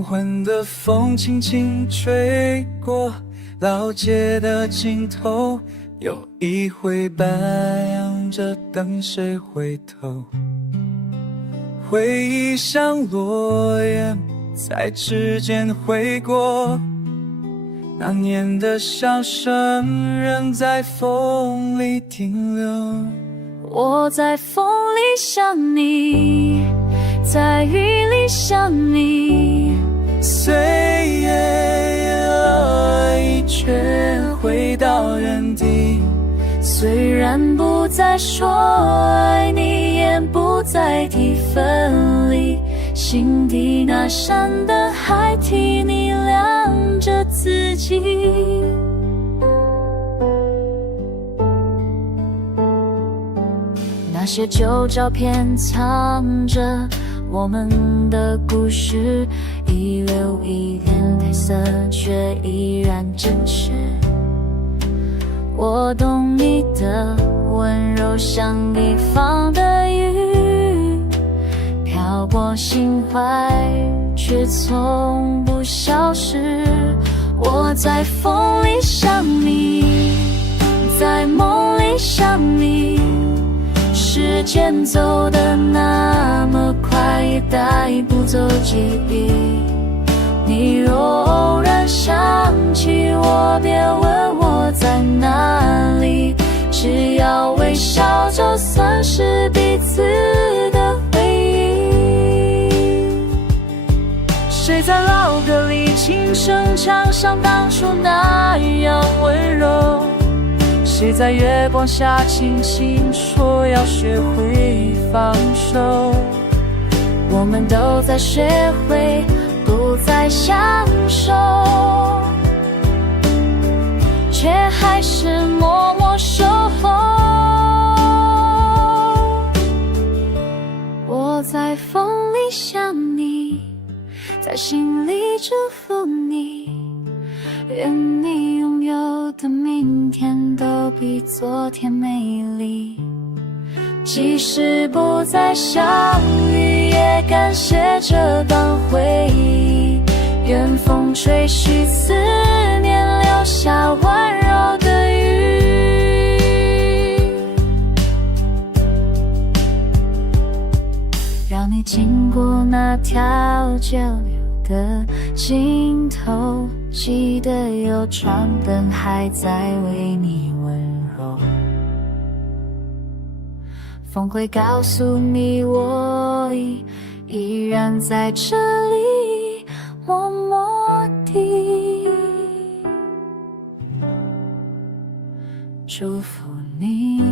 黄昏的风轻轻吹过，老街的尽头，有一回白杨着等谁回头。回忆像落叶在指尖挥过，那年的笑声仍在风里停留。我在风里想你，在雨里想你，岁月淹了一圈，回到原地。虽然不再说爱你，也不再提分离，心底那扇灯还替你亮着自己。那些旧照片藏着我们的故事，一溜一点褪色，却依然真实。我懂你的温柔，像一方的雨，飘过心怀，却从不消失。我在风里想你，在梦里想你，时间走得那么快，也带不走记忆。你若偶然想起我，别问我在哪里，只要微笑就算是彼此的回忆。谁在老歌里轻声唱，像当初那样温柔？谁在月光下轻轻说要学会放手？我们都在学会不再相守，却还是默默守候。我在风里想你，在心里祝福你，愿你拥有的明天都比昨天美丽。即使不再相遇，也感谢这段回忆。愿风吹絮思念，留下温柔的雨，让你经过那条旧流的尽头，记得有盏灯还在为你温柔。风会告诉你，我依然在这里，默默地祝福你。